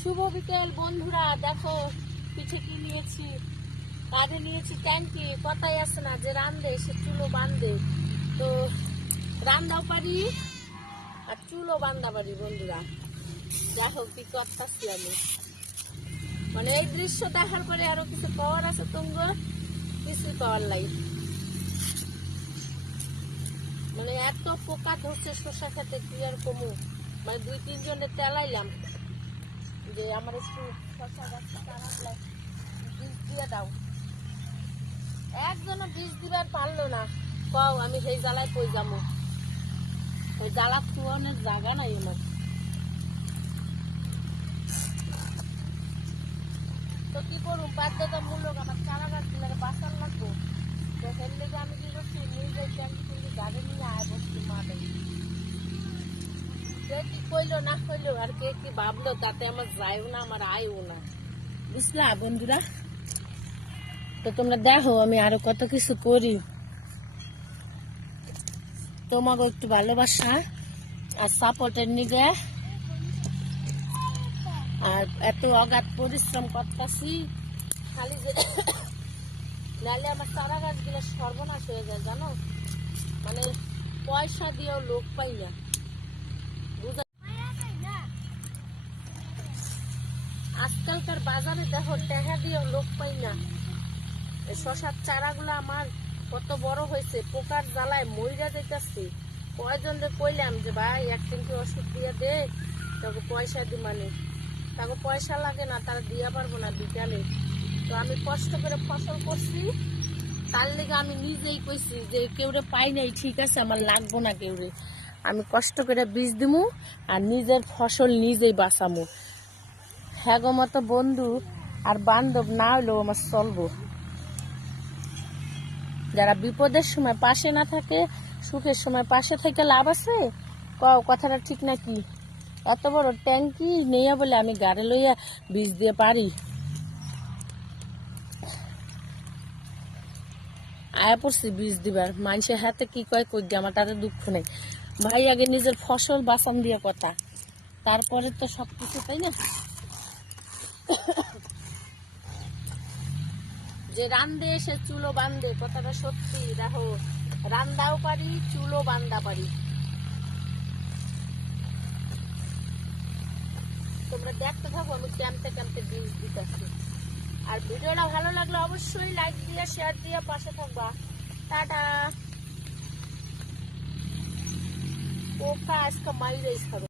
শুভ বিকেল বন্ধুরা, দেখো পিঠে কি নিয়েছি। কাঁধে নিয়েছি ট্যাঙ্কি, কথাই আসে না যে রান্ধে সে চুলো বান্ধে। তো রান্নাও পারি আর চুলো বান্ধা পারি বন্ধুরা। দেখো কি করতেছি আমি, মানে এই দৃশ্য দেখার পরে আরো কিছু পাওয়ার আছে তুঙ্গ, কিছুই পাওয়ার নাই। মানে এত পোকা ধরছে শসা খেতে কি আর কমু। মানে 2-3 জনের তেলাইলাম যে আমার একটু শসা গাছটা টানালে বীজ দিয়ে দাও। একজনও বীজ দিবার পারলো না। কও আমি সেই জ্বালায় কই যাবো, ওই জ্বালা খুয়ানোর জায়গা নাই আমার। তো কি করুম, বাধ্যতামূলক আমার চারা গাছগুলো বাঁচার লাগবো। তো সের লেগে আমি কি করছি, নিজে ট্যাঙ্কি টুঙ্কি গাড়ি নিয়ে আয় বসছি মাঠে। কে কি কইলো না কইলো আর কে কি ভাবলো তাতে আমার যায়ও না, আমার আয়ও না, বুঝলা বন্ধুরা। তো তোমরা দেখো আমি আরো কত কিছু করি। তোমাকে একটু ভালোবাসা আর সাপোর্টের নিগে আর এত অগাধ পরিশ্রম করতেছি খালি যে, নাহলে আমার চারা গাছগুলো সর্বনাশ হয়ে যায় জানো। মানে পয়সা দিয়েও লোক পাই না, বুঝা। আজকালকার বাজারে দেখো টাকা দিয়েও লোক পাই না। শশার চারাগুলো আমার কত বড় হয়েছে, পোকার জ্বালায় মইরা যাইতেছে। কয়জনকে কইলাম যে ভাই এক ট্যাঙ্কি ওষুধ দিয়ে দে, তাকে পয়সা দি, মানে তাকে পয়সা লাগে না, তারা দিয়া পারবো না বিকালে। তো আমি কষ্ট করে ফসল করছি, তার লেগে আমি নিজেই কইছি যে কেউরে পাই নাই, ঠিক আছে আমার লাগবো না কেউরে, আমি কষ্ট করে বীজ দিমু আর নিজের ফসল নিজেই বাঁচামু। হ্যাঁ গো, মতো বন্ধু আর বান্ধব না হলেও আমার চলবো। যারা বিপদের সময় পাশে না থাকে, সুখের সময় পাশে থেকে লাভ আছে। কও কথাটা ঠিক নাকি? এত বড় ট্যাঙ্কি নেইয়া বলে আমি গাড়ি লইয়া বীজ দিয়ে পারি। আয়া পড়ছি বীজ দিবার, মানুষের হাতে কি কয় কই, আমার তাতে দুঃখ নেই ভাই। আগে নিজের ফসল বাঁচান দিয়ে কথা, তারপরে তো সবকিছু, তাই না? যে রান্ধে সে চুলো বান্ধে, কথাটা সত্যি। দেখো রান্দাও পারি, চুলো বান্ধা পারি। তোমরা দেখতে থাকো আমি ক্যাম্পে ক্যাম্পে বীজ দিতেছি। আর ভিডিওটা ভালো লাগলে অবশ্যই লাইক দিয়ে শেয়ার দিয়ে পাশে থাকবা। টাটা। পোকা আজকে মাইরেই খাবে।